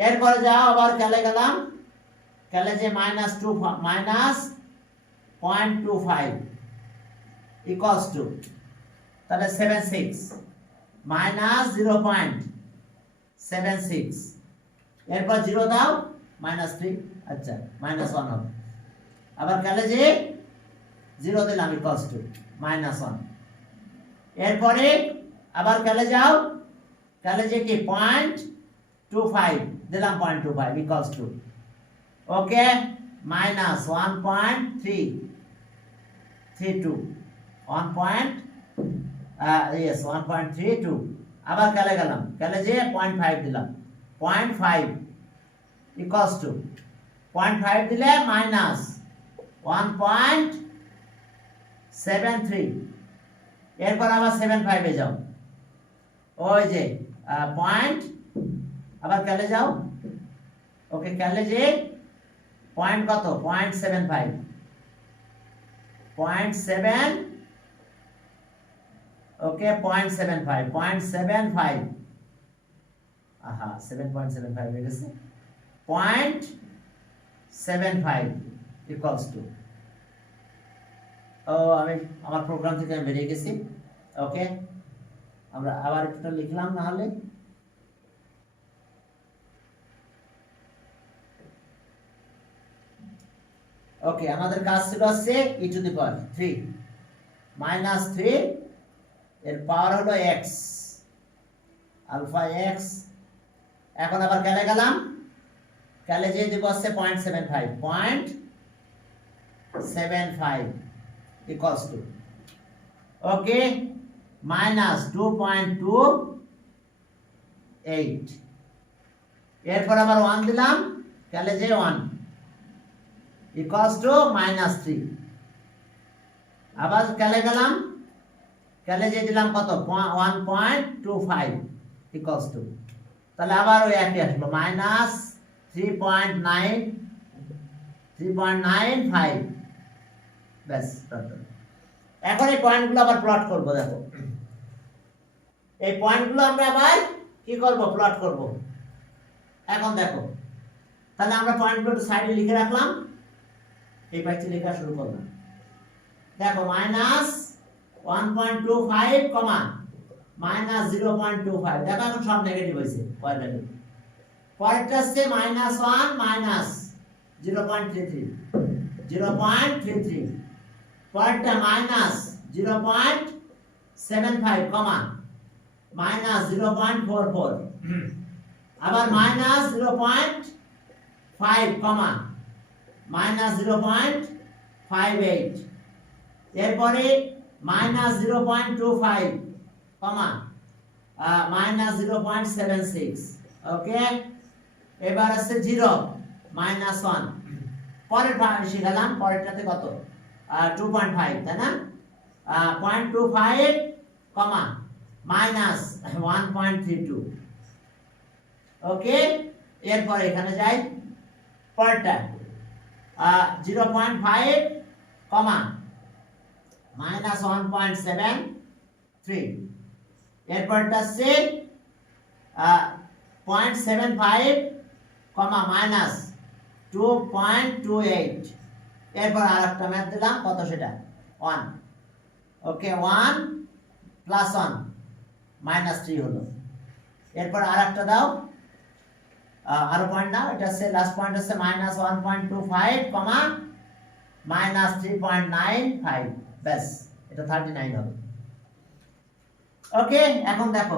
এরপরে যাও আবার ক্যালে গেলাম, ক্যালে যে -0.25 ইকুয়ালস টু, তাহলে 76, -0.76, এরপর 0 দাও, -3, আচ্ছা -1 হবে, আবার ক্যালে যে 0 দিলাম ইকুয়ালস টু -1, এরপরে আবার ক্যালে যাও, ক্যালে যে কি 0.25 দিলাম, 0.25 ইকুয়ালস টু, ওকে, -1.332, 1.32, ইয়েস 1.32 আবার ক্যালে গেলাম ক্যালে যে 0.5 দিলাম 0.5 ইকুয়ালস টু 0.5 দিলে মাইনাস 1.73 এরপর আবার 75 এ যাও ওই যে পয়েন্ট আবার ক্যালে যাও ওকে ক্যালে যে পয়েন্ট কত 0.75 0.7 ওকে 0.75 আহা 7.75 হয়ে গেছে 0.75 ইকুয়ালস টু ও আমি আমার প্রোগ্রাম থেকে আমি বেরিয়ে গেছি ওকে আমরা আবার একটু লিখলাম না হলে ওকে আমাদের কাজ ছিল হচ্ছে e to the power 3 minus 3 এর পাওয়ার হলো x আলফা x এখন আবার ক্যালে গেলাম ক্যালে যে দিব হচ্ছে 0.75 equals to ওকে মাইনাস 2.28 এরপর আবার 1 দিলাম ক্যালে যে 1 equals to minus 3 আবার ক্যালে গেলাম ক্যালে যে দিলাম কত 1.25 equals to তাহলে আবার ওই একই আসলো মাইনাস 3.95 ব্যাস এখন এই পয়েন্টগুলো আবার প্লট করব দেখো এই পয়েন্টগুলো আমরা আবার কি করব প্লট করব এখন দেখো তাহলে আমরা পয়েন্টগুলো সাইডে লিখে রাখলাম এই পাশে লেখা শুরু করলাম দেখো মাইনাস 1.25 কমা মাইনাস 0.25 দেখো এখন সব নেগেটিভ হয়েছে পয়েন্ট ভ্যালু পরেরটা হচ্ছে মাইনাস 1 মাইনাস 0.33 পরেরটা মাইনাস 0.75 কমা মাইনাস 0.44 আবার মাইনাস 0.5 কমা মাইনাস 0.58 এরপরে মাইনাস 0.25 কমা মাইনাস 0.76 ওকে এবার আছে 0 মাইনাস 1 পরের শিখালাম পরেরটাতে কত 2.5 তাই না 0.25 কমা মাইনাস 1.32 ওকে এরপর এখানে যাই পরেরটা 0.5 কমা মাইনাস 1.73 এরপরটা আছে 0.75 কমা মাইনাস 2.28 এরপর আরেকটা ম্যাথ দিলাম কত সেটা 1 ওকে 1 প্লাস 1 মাইনাস 3 হলো এরপর আরেকটা দাও আরো পয়েন্ট নাও এটা আছে লাস্ট পয়েন্ট আছে মাইনাস 1.25 কমা মাইনাস 3.95 ব্যাস এটা 39 হবে ওকে এখন দেখো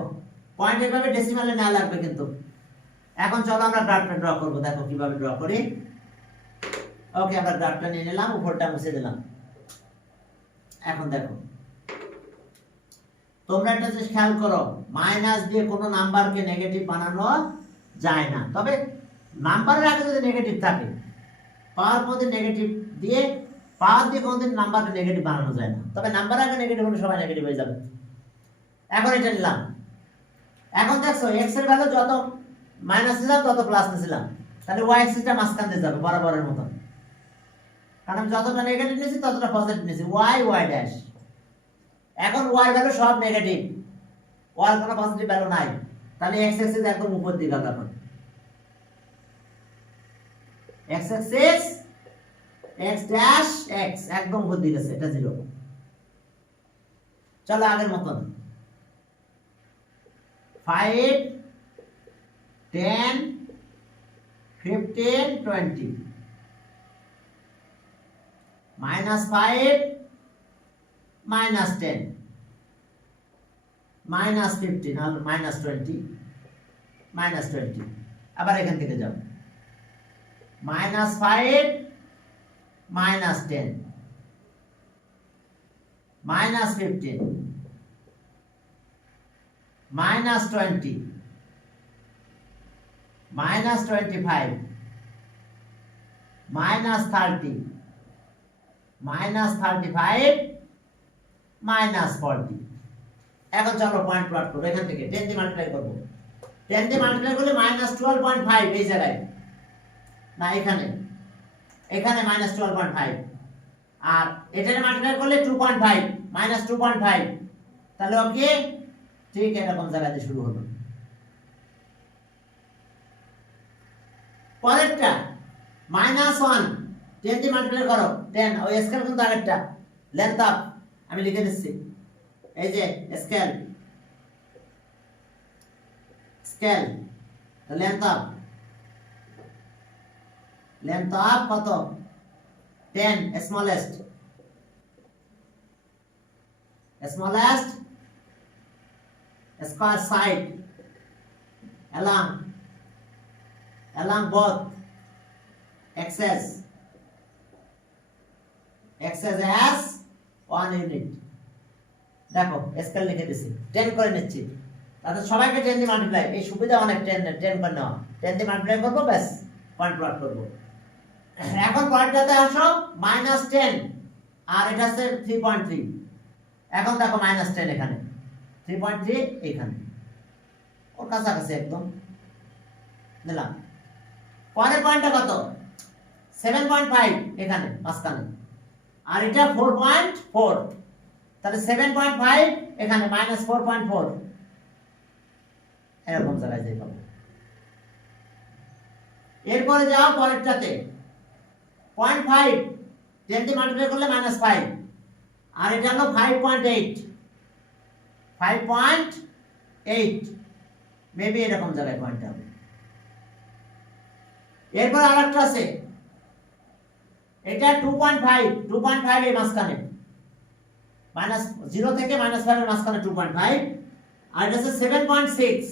পয়েন্ট এভাবে ডেসিমালে না লাগবে কিন্তু এখন চলো আমরা গ্রাফটা ড্র করব দেখো কিভাবে ড্র করি ওকে আমরা গ্রাফটা নিয়ে নিলাম উপরটা মুছে দিলাম এখন দেখো তোমরা একটা জিনিস খেয়াল করো মাইনাস দিয়ে কোনো নাম্বারকে নেগেটিভ বানানো যায় না তবে নাম্বারের আগে যদি নেগেটিভ থাকে পাওয়ার মধ্যে নেগেটিভ দিয়ে পাওয়ার দিয়ে কোনোদিন নাম্বারকে নেগেটিভ বানানো যায় না তবে নাম্বার আগে নেগেটিভ হলে সবাই নেগেটিভ হয়ে যাবে এখন এটা নিলাম এখন দেখছো x এর ভ্যালু যত মাইনাস নিলাম তত প্লাস নিছিলাম তাহলে y অ্যাক্সিসটা মাঝখান দিয়ে যাবে বরাবরের মতো কারণ যতটা নেগেটিভ নিছি ততটা পজিটিভ নিছি y ড্যাশ এখন y এর ভ্যালু সব নেগেটিভ y এর কোনো পজিটিভ ভ্যালু নাই তাহলে x অ্যাক্সিস একদম উপর দিকে তখন x Axis x dash x একদম উপর দিকে আছে এটা 0 চলো আগের মতন 5 10 15 20 minus 5 minus 10 minus 15 আর minus 20 minus 20 আবার এখান থেকে যাও minus 5 minus 10 minus 15 minus 20, minus 25, minus 30, minus 35, minus 40. এখন চলো পয়েন্ট প্লট করবো এখান থেকে 10 দিয়ে মাল্টিপ্লাই করবো। 10 দিয়ে মাল্টিপ্লাই করলে মাইনাস 12.5 এই জায়গায়, না এখানে, এখানে মাইনাস 12.5, আর এটাকে মাল্টিপ্লাই করলে 2.5 মাইনাস 2.5, তাহলে ওকে ঠিক এরকম জায়গাতে শুরু হলো। পরেরটা মাইনাস 1, 10 দিয়ে মাল্টিপ্লাই করো 10, ওই স্কেল কিন্তু আগেরটা লেন্থ আপ আমি লিখে দিচ্ছি, এই যে scale, scale length up, length up কত 10, smallest, smallest square side along both axes as 1 unit। দেখো স্কেল লিখে দিছি 10 করে নিচ্ছি, তাহলে সবাইকে 10 দিয়ে মাল্টিপ্লাই, এই সুবিধা অনেক 10 করে নেওয়া, 10 দিয়ে মাল্টিপ্লাই করবো, ব্যাস পয়েন্ট প্লট করবো। এখন পয়েন্টটাতে আসো -10 আর এটা হচ্ছে 3.3। এখন দেখো -10 এখানে, 3.3 এখানে, ওর কাছাকাছি একদম দিলাম। পরের পয়েন্টটা কত 7.5 এখানে মাঝখানে, আর এটা 4.4, তাহলে 7.5 এখানে -4.4 এরকম জায়গায় যাই পাবো। এরপরে যাও পরেরটাতে 0.5, 10 দিয়ে মাল্টিপ্লাই করলে -5, আর এটা হলো 5.8, 5.8 মেবি এরকম জায়গায় পয়েন্ট হবে। এরপর আরেকটা আছে, এটা 2.5 এই মাঝখানে, -0 থেকে -5 এর মাঝখানে 2.5, আর এটা হচ্ছে 7.6,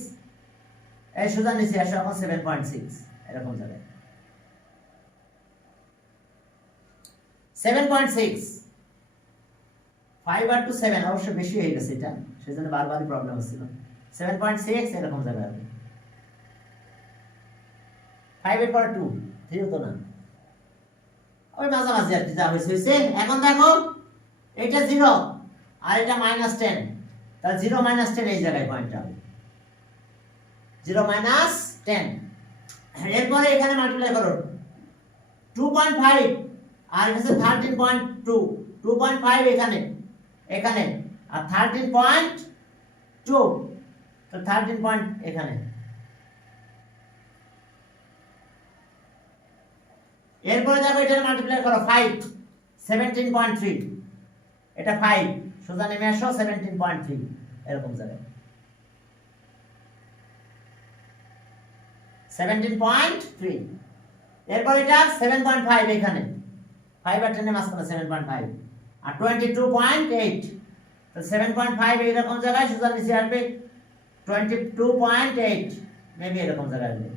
এই সোজা নিচে আসো এখন 7.6 এরকম জায়গায়, 7.6, 5 আর 2 7, অবশ্য বেশি হয়ে গেছে এটা, সেজন্য বারবারই প্রবলেম হচ্ছিল। 7.6 এরকম জায়গায় হবে, 5 এর পর 2, 3 তো না, ওই মাঝামাঝি আর কি যা হয়েছে। এখন দেখো এটা 0 আর এটা -10, তাহলে 0 -10 এই জায়গায় পয়েন্টটা হবে, 0 -10। এরপরে এখানে মাল্টিপ্লাই করো 2.5 আর এটা হচ্ছে 13.2, 2.5 এখানে, এখানে, আর 13.2, তো 13 পয়েন্ট এখানে। এরপরে যাবো এটা মাল্টিপ্লাই করো 5, 17.3, এটা 5 সোজা নেমে আসো 17.3 এরকম জায়গায়, 17.3। এরপর এটা 7.5 এখানে, 5 আর 10 এর মাঝখানে 7.5, আর 22.8, তো 7.5 এরকম জায়গায় সোজা নিচে আসবে 22.8 মেবি এরকম জায়গায় আসবে।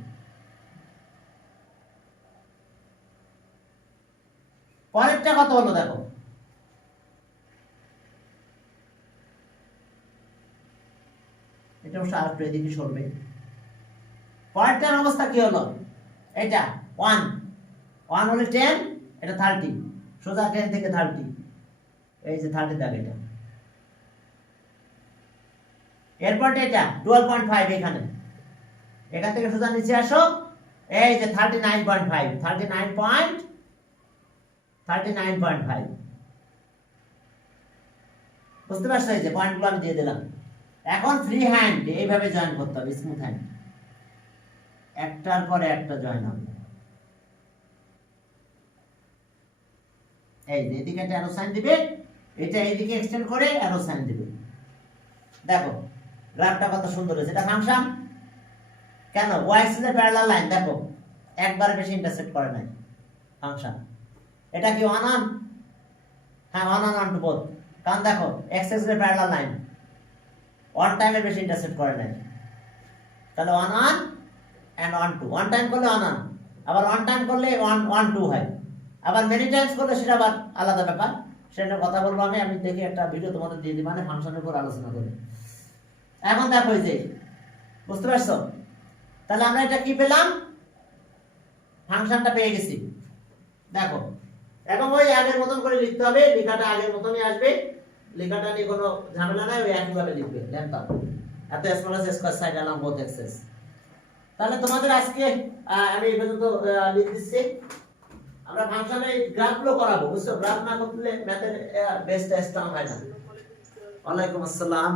পরেরটা কত হলো দেখো, এটা অবশ্য আর একটু এদিকে সরবে। পরেরটার অবস্থা কি হলো, এটা 1 হলে 10, এটা 30, সোজা 10 থেকে 30, এই যে 30 দাগ এটা। এরপর এটা 12.5 এখানে, এখান থেকে সোজা নিচে আসো, এই যে 39.5, 39.5 বুঝতে পারছো? এই যে পয়েন্টগুলো আমি দিয়ে দিলাম। এখন ফ্রি হ্যান্ড এইভাবে জয়েন করতে হবে, স্মুথ হ্যান্ড, একটার পরে একটা জয়েন হবে। এই যে এদিকে একটা অ্যারো সাইন দিবে, এটা এইদিকে এক্সটেন্ড করে অ্যারো সাইন দিবে। দেখো গ্রাফটা কত সুন্দর হয়েছে, এটা ফাংশন কেন, ওয়াই এক্সিস এর প্যারালাল লাইন, দেখো একবার বেশি ইন্টারসেক্ট করে নাই ফাংশন। এটা কি ওয়ান অন, হ্যাঁ ওয়ান অন টু বোথ, কারণ দেখো এক্স এক্সিস এর প্যারালাল লাইন ওয়ান টাইমের বেশি ইন্টারসেক্ট করে নাই, তাহলে one one and onto, one time করলে ওয়ান অন, আবার ওয়ান টাইম করলে ওয়ান টু হয়, আবার মেনি টাইমস করলে সেটা আবার আলাদা ব্যাপার, সেটা কথা বলবো আমি দেখি একটা ভিডিও তোমাদের দিয়ে দিই, মানে ফাংশনের উপর আলোচনা করে। এখন দেখো এই যে বুঝতে পারছো, তাহলে আমরা এটা কি পেলাম, ফাংশনটা পেয়ে গেছি। দেখো এখন ওই আগের মতন করে লিখতে হবে, লেখাটা আগের মতনই আসবে, লেখাটা নিয়ে কোনো ঝামেলা নাই, ওই একইভাবে লিখবে লেন্থ এত small S square side along both axes. তাহলে তোমাদের আজকে আমি এই পর্যন্ত লিখে দিচ্ছি। আমরা ফাংশনে গ্রাফগুলো করাবো, বুঝছো? গ্রাফ না করলে ম্যাথের বেস্ট স্ট্রং হয় না। ওয়ালাইকুম আসসালাম।